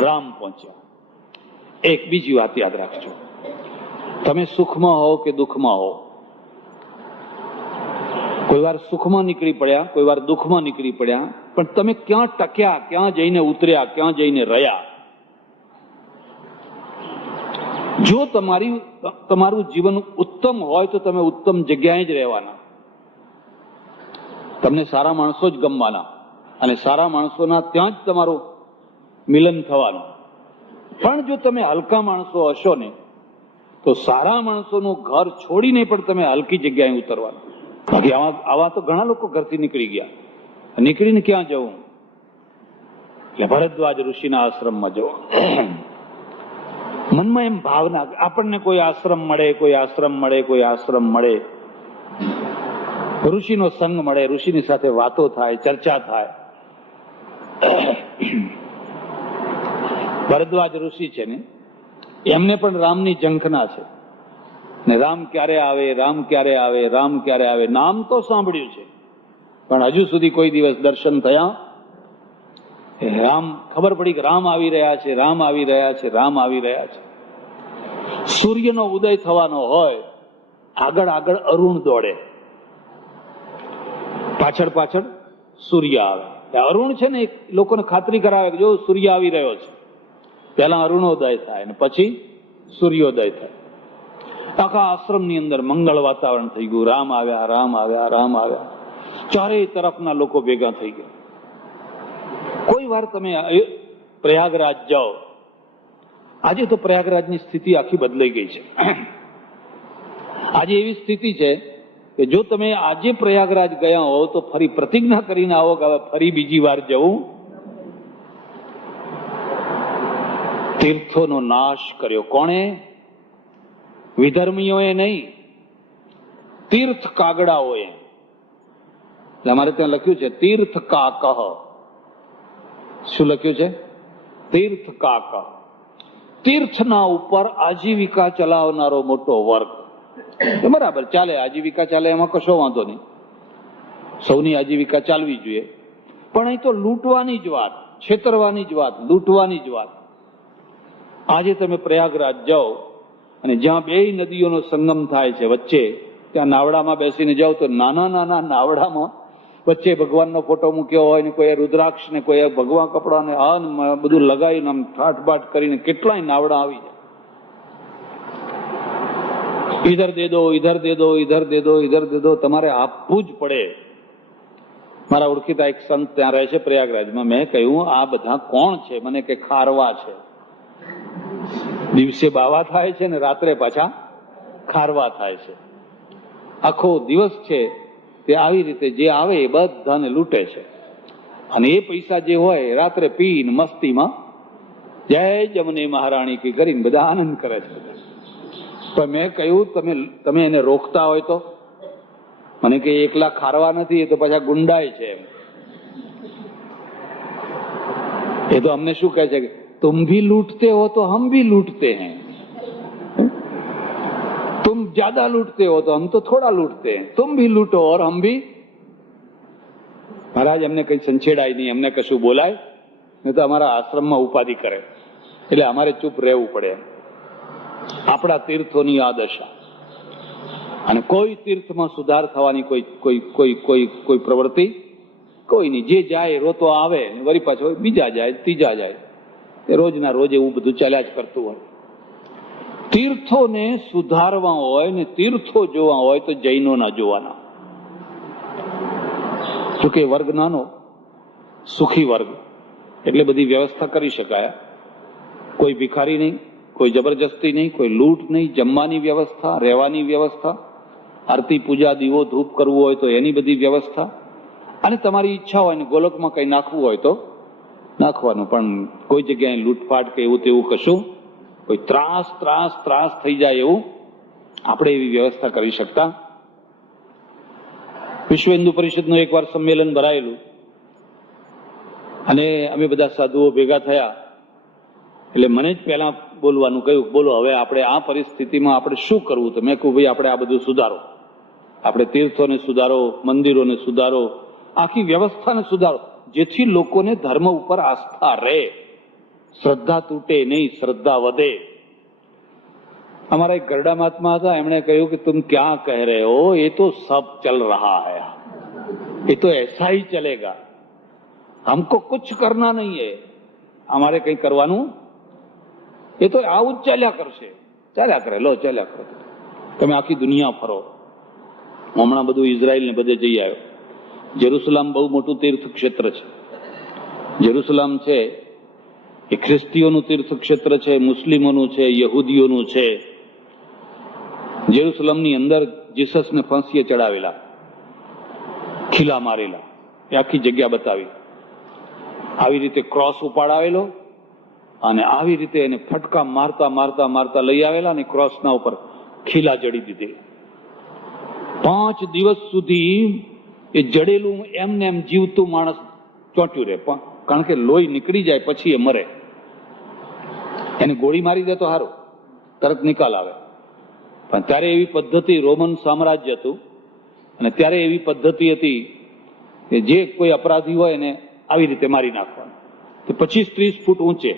રામ પહોંચ્યા. એક બીજી વાત યાદ રાખજો, તમે સુખમાં હો કે દુઃખમાં હો, કોઈ વાર સુખમાં નીકળી પડ્યા, કોઈ વાર દુઃખમાં નીકળી પડ્યા, પણ તમે ક્યાં ટક્યા, ક્યાં જઈને ઉતર્યા, ક્યાં જઈને રહ્યા. જો તમારું જીવન ઉત્તમ હોય તો તમે ઉત્તમ જગ્યાએ જ રહેવાના. તમને સારા માણસો જ ગમવાના, અને સારા માણસોના ત્યાં જ તમારું મિલન થવાનું. પણ જો તમે હલકા માણસો હશો ને, તો સારા માણસોનું ઘર છોડીને પણ તમે હલકી જગ્યાએ ઉતરવાનું. બાકી આવા તો ઘણા લોકો ઘરથી નીકળી ગયા, નીકળીને ક્યાં જવું? એટલે ભરદ્વાજ ઋષિના આશ્રમમાં જવું. મનમાં એમ ભાવના, આપણને કોઈ આશ્રમ મળે, કોઈ આશ્રમ મળે, કોઈ આશ્રમ મળે, ઋષિનો સંગ મળે, ઋષિની સાથે વાતો થાય, ચર્ચા થાય. ભરદ્વાજ ઋષિ છે ને, એમને પણ રામની ઝંખના છે ને. રામ ક્યારે આવે, રામ ક્યારે આવે, રામ ક્યારે આવે, નામ તો સાંભળ્યું છે, પણ હજુ સુધી કોઈ દિવસ દર્શન થયા રામ, ખબર પડી કે રામ આવી રહ્યા છે, રામ આવી રહ્યા છે, રામ આવી રહ્યા છે. સૂર્યનો ઉદય થવાનો હોય, આગળ આગળ અરુણ દોડે, પાછળ પાછળ સૂર્ય આવે. અરુણ છે ને એ લોકોને ખાતરી કરાવે કે જો સૂર્ય આવી રહ્યો છે. પહેલા અરુણોદય થાય અને પછી સૂર્યોદય થાય. આખા આશ્રમની અંદર મંગળ વાતાવરણ થઈ ગયું. રામ આવ્યા, રામ આવ્યા, રામ આવ્યા. ચારેય તરફના લોકો ભેગા થઈ ગયા. કોઈ વાર તમે પ્રયાગરાજ જાઓ, આજે તો પ્રયાગરાજની સ્થિતિ આખી બદલાઈ ગઈ છે. આજે એવી સ્થિતિ છે કે જો તમે આજે પ્રયાગરાજ ગયા હો તો ફરી પ્રતિજ્ઞા કરીને આવો કે હવે ફરી બીજી વાર જવું. તીર્થોનો નાશ કર્યો કોણે? વિધર્મીઓએ નહીં, તીર્થ કાગડાઓએ. અમારે ત્યાં લખ્યું છે તીર્થ કાકહ. શું લખ્યું છે? તીર્થ કાકહ. તીર્થના ઉપર આજીવિકા ચલાવનારો મોટો વર્ગ. બરાબર ચાલે, આજીવિકા ચાલે, એમાં કશો વાંધો નહીં, સૌની આજીવિકા ચાલવી જોઈએ. પણ અહીં તો લૂંટવાની જ વાત, છેતરવાની જ વાત, લૂંટવાની જ વાત. આજે તમે પ્રયાગરાજ જાઓ અને જ્યાં બે નદીઓનો સંગમ થાય છે વચ્ચે, ત્યાં નાવડામાં બેસીને જાઓ તો નાના નાના નાવડામાં વચ્ચે ભગવાનનો ફોટો મૂક્યો હોય ને કોઈ રુદ્રાક્ષ ને કોઈ ભગવાન કપડા ને આ બધું લગાવીને આમ ઠાઠબાટ કરીને કેટલાય નાવડા આવી જાય. ઇધર દે દો, ઇધર દે દો, ઇધર દે દો, ઇધર દે દો, તમારે આપવું જ પડે. મારા ઓળખીતા એક સંત ત્યાં રહે છે પ્રયાગરાજમાં. મેં કહ્યું આ બધા કોણ છે? મને કે ખારવા છે. દિવસે બાવા થાય છે ને રાત્રે પાછા ખારવા થાય છે. આખો દિવસ છે તે આવી રીતે જે આવે એ બધાને લૂંટે છે અને એ પૈસા જે હોય રાત્રે પીને મસ્તીમાં જય જમને મહારાણી કી કરીને બધા આનંદ કરે છે. પણ મેં કહ્યું તમે એને રોકતા હોય તો? મને કે એકલા ખારવા નથી, એ તો પાછા ગુંડાય છે. એ તો અમને શું કહે છે કે तुम भी लूटते हो तो हम भी लूटते हैं, तुम ज्यादा लूटते हो तो हम तो थोड़ा लूटते हैं, तुम भी लूटो और हम भी. महाराज અમને કઈ સંછેડાય નહીં, અમને કશું બોલાય નહીં તો અમારા આશ્રમમાં ઉપાધિ કરે, એટલે અમારે ચૂપ રહેવું પડે. આપણા તીર્થોની આ દશા. અને કોઈ તીર્થમાં સુધાર થવાની કોઈ પ્રવૃત્તિ કોઈ નહીં. જે જાય રોતો આવે, વળી પાછો બીજા જાય, ત્રીજા જાય, રોજના રોજ એવું બધું ચાલ્યા જ કરતું હોય. તીર્થોને સુધારવા હોય ને તીર્થો જોવા હોય તો જૈનોના જોવાના. જોકે વર્ગ નાનો, સુખી વર્ગ, એટલે બધી વ્યવસ્થા કરી શકાય. કોઈ ભિખારી નહીં, કોઈ જબરજસ્તી નહીં, કોઈ લૂંટ નહીં, જમવાની વ્યવસ્થા, રહેવાની વ્યવસ્થા, આરતી પૂજા દીવો ધૂપ કરવું હોય તો એની બધી વ્યવસ્થા. અને તમારી ઈચ્છા હોય ને ગોલકમાં કઈ નાખવું હોય તો નાખવાનું. પણ કોઈ જગ્યાએ લૂંટફાટ કે એવું તેવું કશું, કોઈ ત્રાસ થઈ જાય એવું આપણે એવી વ્યવસ્થા કરી શકતા. વિશ્વ હિન્દુ પરિષદનું એકવાર સંમેલન ભરાયેલું અને અમે બધા સાધુઓ ભેગા થયા. એટલે મને જ પહેલા બોલવાનું કહ્યું, બોલો હવે આપણે આ પરિસ્થિતિમાં આપણે શું કરવું? તો મેં કહ્યું ભાઈ આપણે આ બધું સુધારો, આપણે તીર્થોને સુધારો, મંદિરોને સુધારો, આખી વ્યવસ્થાને સુધારો, જેથી લોકોને ધર્મ ઉપર આસ્થા રહે, શ્રદ્ધા તૂટે નહીં, શ્રદ્ધા વધે. અમારા એક ગરડા મહાત્મા હતા, એમણે કહ્યું કે तुम क्या कह रहे हो, ये तो सब चल रहा है, ये तो ऐसा ही चलेगा, हमको कुछ करना नहीं है, અમારે કઈ કરવાનું, એ તો આવું જ ચાલ્યા કરશે, ચાલ્યા કરે, લો ચાલ્યા કરે. તમે આખી દુનિયા ફરો. હમણાં બધું ઇઝરાયલ ને બધે જઈ આવ્યો. જેરુસલામ બહુ મોટું તીર્થ ક્ષેત્ર છે. જેરુસલામ છે એ ખ્રિસ્તીઓનું તીર્થ ક્ષેત્ર છે, મુસ્લિમોનું છે, યહૂદીઓનું છે. જેરુસલામની અંદર જીસસને ફાંસીએ ચડાવેલા, ખીલા મારેલા, એ આખી જગ્યા બતાવી. આવી રીતે ક્રોસ ઉપાડાવેલો અને આવી રીતે એને ફટકા મારતા મારતા મારતા લઈ આવેલા અને ક્રોસના ઉપર ખીલા જડી દીધી. 5 દિવસ સુધી એ જડેલું એમને એમ જીવતું માણસ ચોંટ્યું રહે, કારણ કે લોહી નીકળી જાય પછી એ મરે. એને ગોળી મારી દે તો સારું, તરત નિકાલ આવે. પણ ત્યારે એવી પદ્ધતિ, રોમન સામ્રાજ્ય હતું અને ત્યારે એવી પદ્ધતિ હતી કે જે કોઈ અપરાધી હોય એને આવી રીતે મારી નાખવાનું. તે 25-30 ફૂટ ઊંચે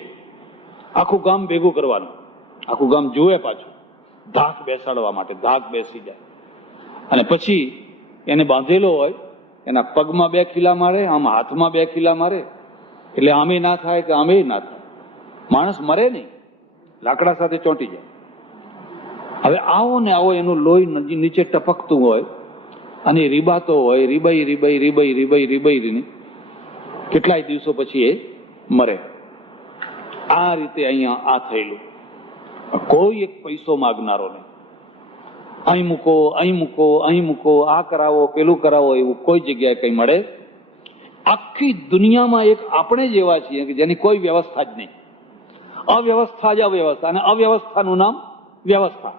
આખું ગામ ભેગું કરવાનું, આખું ગામ જુએ પાછું, ધાક બેસાડવા માટે. ધાક બેસી જાય અને પછી એને બાંધેલો હોય, એના પગમાં 2 ખીલા મારે, આમ હાથમાં 2 ખીલા મારે, એટલે આમે ના થાય કે આમે ના થાય. માણસ મરે નહીં, લાકડા સાથે ચોંટી જાય. હવે આવો ને આવો એનું લોહી નીચે ટપકતું હોય અને રીબાતો હોય, રીબાઈ કેટલાય દિવસો પછી એ મરે. આ રીતે અહીંયા આ થયેલું. કોઈ એક પૈસો માગનારો નહીં. અહીં મૂકો, અહીં મૂકો, અહીં મૂકો, આ કરાવો, પેલું કરાવો, એવું કોઈ જગ્યાએ કઈ મળે. આખી દુનિયામાં એક આપણે જ એવા છીએ કે જેની કોઈ વ્યવસ્થા જ નહીં. અવ્યવસ્થા જ અવ્યવસ્થા, અને અવ્યવસ્થાનું નામ વ્યવસ્થા.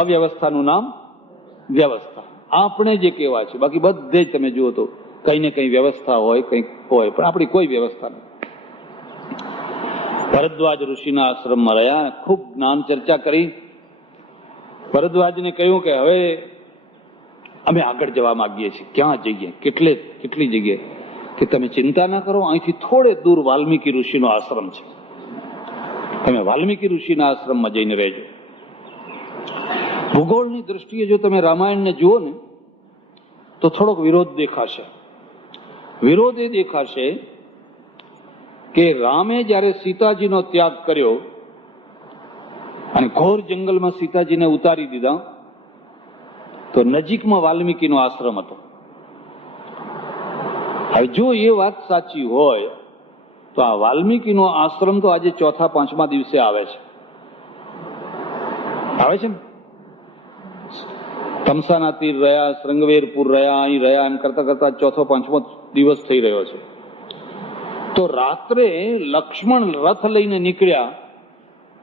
અવ્યવસ્થાનું નામ વ્યવસ્થા. આપણે જે કેવા છે, બાકી બધે જ તમે જુઓ તો કઈ ને કઈ વ્યવસ્થા હોય, કંઈક હોય, પણ આપણી કોઈ વ્યવસ્થા નહીં. ભરદ્વાજ ઋષિના આશ્રમમાં રહ્યા, ખૂબ જ્ઞાન ચર્ચા કરી. ભરદ્વાજને કહ્યું કે હવે અમે આગળ જવા માંગીએ છીએ. ક્યાં જઈએ? કેટલી જગ્યાએ? કે તમે ચિંતા ના કરો, અહીંથી થોડે દૂર વાલ્મીકી ઋષિનો આશ્રમ છે, તમે વાલ્મીકી ઋષિના આશ્રમમાં જઈને રહેજો. ભૂગોળની દ્રષ્ટિએ જો તમે રામાયણને જુઓ ને તો થોડોક વિરોધ દેખાશે. વિરોધ એ દેખાશે કે રામે જયારે સીતાજીનો ત્યાગ કર્યો અને ઘોર જંગલમાં સીતાજીને ઉતારી દીધા, તો નજીકમાં વાલ્મીકીનો આશ્રમ હતો. હવે જો એ વાત સાચી હોય તો આ વાલ્મીકીનો આશ્રમ તો આજે 4-5મા દિવસે આવે છે ને. તમસાના તીર રહ્યા, શ્રંગવેરપુર રહ્યા, અહીં રહ્યા, એમ કરતા કરતા 4-5મો દિવસ થઈ રહ્યો છે. તો રાત્રે લક્ષ્મણ રથ લઈને નીકળ્યા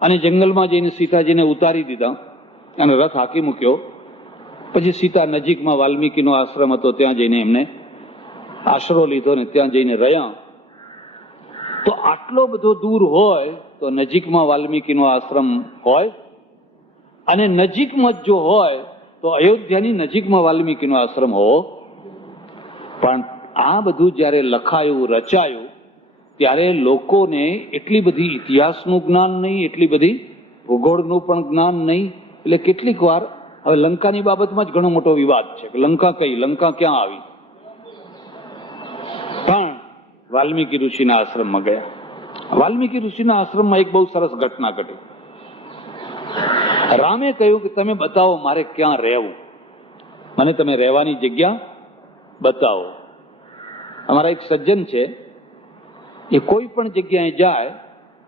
અને જંગલમાં જઈને સીતાજીને ઉતારી દીધા અને રથ હાકી મૂક્યો. પછી સીતા નજીકમાં વાલ્મીકીનો આશ્રમ હતો, ત્યાં જઈને એમને આશરો લીધો ને ત્યાં જઈને રહ્યા. તો આટલો બધો દૂર હોય તો નજીકમાં વાલ્મીકીનો આશ્રમ હોય, અને નજીકમાં જો હોય તો અયોધ્યાની નજીકમાં વાલ્મીકીનો આશ્રમ હોવો. પણ આ બધું જયારે લખાયું, રચાયું, ત્યારે લોકોને એટલી બધી ઇતિહાસનું જ્ઞાન નહીં, એટલી બધી ભૂગોળનું પણ જ્ઞાન નહીં. એટલે કેટલીક વાર હવે લંકાની બાબતમાં જ ઘણો મોટો વિવાદ છે કે લંકા કઈ, લંકા ક્યાં આવી. પણ વાલ્મીકી ઋષિના આશ્રમમાં ગયા. વાલ્મીકી ઋષિના આશ્રમમાં એક બહુ સરસ ઘટના ઘટી. રામે કહ્યું કે તમે બતાવો મારે ક્યાં રહેવું, મને તમે રહેવાની જગ્યા બતાવો. અમારા એક સજ્જન છે, એ કોઈ પણ જગ્યાએ જાય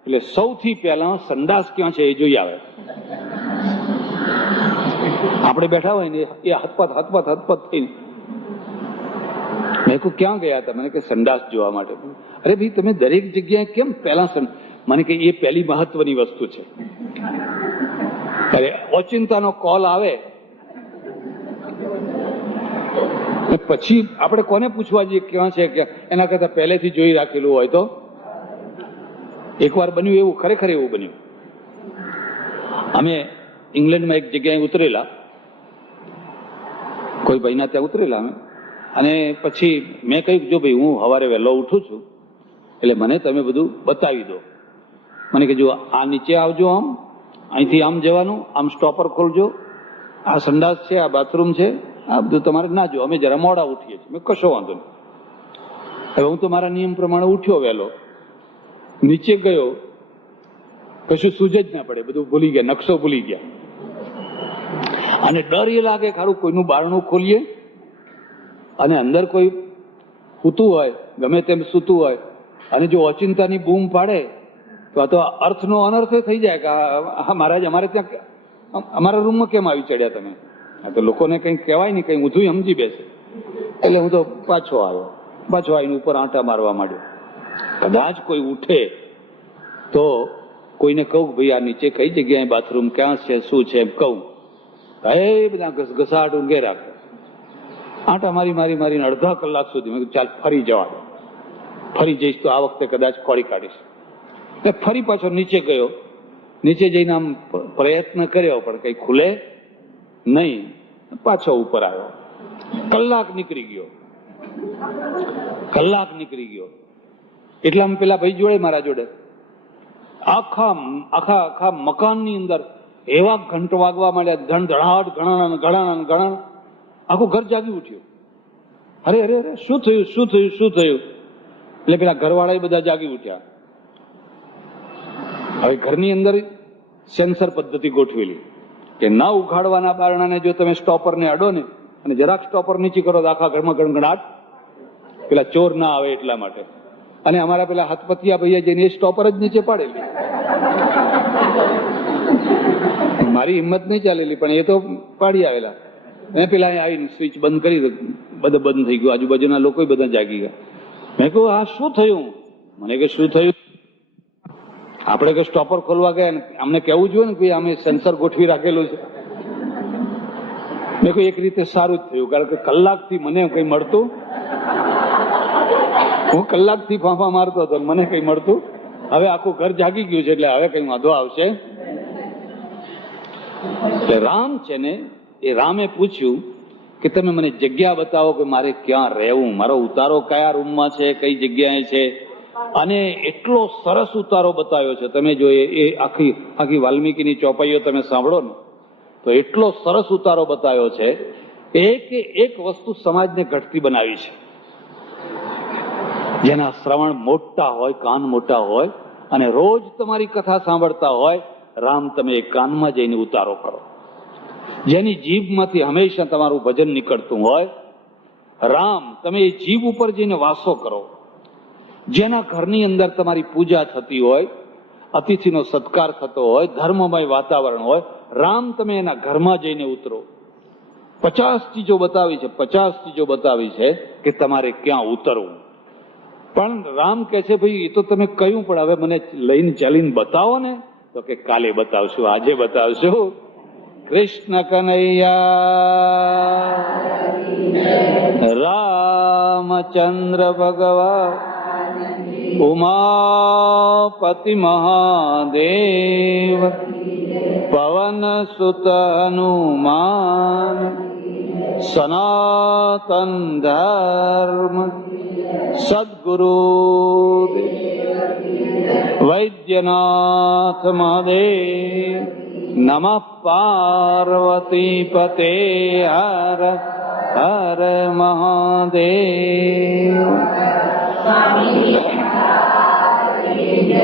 એટલે સૌથી પહેલા સંડાસ ક્યાં છે એ જોઈ આવે. આપણે બેઠા હોય ને એ હતપત થઈને, મેં કહું ક્યાં ગયા હતા? મને કે સંડાસ જોવા માટે. અરે ભાઈ તમે દરેક જગ્યાએ કેમ પહેલા? મને કે એ પહેલી મહત્વની વસ્તુ છે. અરે ઓચિંતાનો કોલ આવે પછી આપણે કોને પૂછવા જઈએ ક્યાં છે ક્યાં? એના કરતા પહેલેથી જોઈ રાખેલું હોય તો. એકવાર બન્યું એવું, ખરેખર એવું બન્યું. અમે ઇંગ્લેન્ડમાં એક જગ્યાએ ઉતરેલા, કોઈ ભાઈના ત્યાં ઉતરેલા અમે, અને પછી મેં કહ્યું જો ભાઈ હું સવારે વહેલો ઉઠું છું એટલે મને તમે બધું બતાવી દો. મને કે જો આ નીચે આવજો, આમ અહીંથી આમ જવાનું, આમ સ્ટોપર ખોલજો, આ સંડાસ છે, આ બાથરૂમ છે, આ બધું તમારે ના જો, અમે જરા મોડા ઉઠીએ છીએ. મેં કશો વાંધો નહીં. હવે હું તો મારા નિયમ પ્રમાણે ઉઠ્યો વહેલો, નીચે ગયો, કશું સૂજ જ ના પડે, બધું ભૂલી ગયા, નકશો ભૂલી ગયા. અને ડર એ લાગે ખારું કોઈનું બારણું ખોલીએ અને અંદર કોઈ સૂતું હોય, ગમે તેમ સૂતું હોય, અને જો અચિંતાની બૂમ પાડે તો આ તો અર્થનો અનર્થ થઈ જાય કે મહારાજ અમારે ત્યાં અમારા રૂમમાં કેમ આવી ચડ્યા તમે? આ તો લોકોને કંઈક કહેવાય નહીં, કંઈ ઊંધું સમજી બેસે. એટલે હું તો પાછો આવ્યો, પાછો આવીને ઉપર આંટા મારવા માંડ્યો. કદાચ કોઈ ઉઠે તો કોઈને કહું ભાઈ આ નીચે કઈ જગ્યાએ બાથરૂમ ક્યાં છે, શું છે એમ કહું. એ બધા ઘસાટ ઊંઘે રાખે. આંટા મારીને અડધા કલાક સુધી મેં ચાલ ફરી જવા દો, ફરી જઈશ તો આ વખતે કદાચ ખોળી કાઢીશ. ફરી પાછો નીચે ગયો, નીચે જઈને આમ પ્રયત્ન કર્યો પણ કઈ ખુલે નહીં. પાછો ઉપર આવ્યો. કલાક નીકળી ગયો. એટલામાં પેલા ભાઈ જોડે મારા જોડે આખા આખા આખા મકાનની અંદર એવા ઘંટ વાગવા માંડ્યા, ધણધડાટ, ઘણાના ઘણાના ઘણા, આખું ઘર જાગી ઉઠ્યું. અરે અરે અરે, શું થયું શું થયું શું થયું? એટલે પેલા ઘરવાળા બધા જાગી ઉઠ્યા. હવે ઘરની અંદર સેન્સર પદ્ધતિ ગોઠવેલી કે ના ઉઘાડવાના બારણાને જો તમે સ્ટોપરને અડો ને અને જરાક સ્ટોપર નીચે કરો તો આખા ઘરમાં ગણગણાટ, પેલા ચોર ના આવે એટલા માટે. અને અમારા પેલા હાથપતિયા ભાઈએ જઈને એ સ્ટોપર જ નીચે પાડેલી. મારી હિંમત નહીં ચાલેલી, પણ એ તો પાડી આવેલા. મેં પેલા આવીને સ્વિચ બંધ કરી, બધું બંધ થઈ ગયું. આજુબાજુના લોકો બધા જાગી ગયા. મેં કહ્યું આ શું થયું? મને કે શું થયું? આપણે કે સ્ટોપર ખોલવા ગયા ને અમને કેવું જોઈએ ને કે અમે સેન્સર ગોઠવી રાખેલું છે. મેં કહ્યું એક રીતે સારું જ થયું, કારણ કે કલાકથી મને કઈ મળતું, હું કલાકથી ફાંફા મારતો હતો, મને કઈ મળતું. હવે આખું ઘર જાગી ગયું છે, એટલે હવે કઈ વાંધો આવશે. રામ છે ને, એ રામે પૂછ્યું કે તમે મને જગ્યા બતાવો કે મારે ક્યાં રહેવું, મારો ઉતારો કયા રૂમમાં છે, કઈ જગ્યાએ છે. અને એટલો સરસ ઉતારો બતાવ્યો છે. તમે જો એ આખી આખી વાલ્મીકીની ચોપાઈઓ તમે સાંભળો ને તો એટલો સરસ ઉતારો બતાવ્યો છે. એક વસ્તુ સમાજને ઘટતી બનાવી છે. જેના શ્રવણ મોટા હોય, કાન મોટા હોય અને રોજ તમારી કથા સાંભળતા હોય, રામ તમે એ કાનમાં જઈને ઉતારો કરો. જેની જીભમાંથી હંમેશા તમારું ભજન નીકળતું હોય, રામ તમે એ જીભ ઉપર જઈને વાસો કરો. જેના ઘરની અંદર તમારી પૂજા થતી હોય, અતિથિનો સત્કાર થતો હોય, ધર્મમય વાતાવરણ હોય, રામ તમે એના ઘરમાં જઈને ઉતરો. 50 ચીજો બતાવી છે, 50 ચીજો બતાવી છે કે તમારે ક્યાં ઉતરવું. પણ રામ કહે છે ભાઈ એ તો તમે કહ્યું, પણ હવે મને લઈને ચાલીને બતાવો ને. તો કે કાલે બતાવશું, આજે બતાવશું. કૃષ્ણ કનૈયા રામચંદ્ર ભગવાન ઉમાપતિ મહાદેવ પવન સુત હનુમાન સનાતન ધર્મ સદગુરુ વૈદ્યનાથ મહાદેવ નમઃ પાર્વતી પતે હર હર મહાદેવ.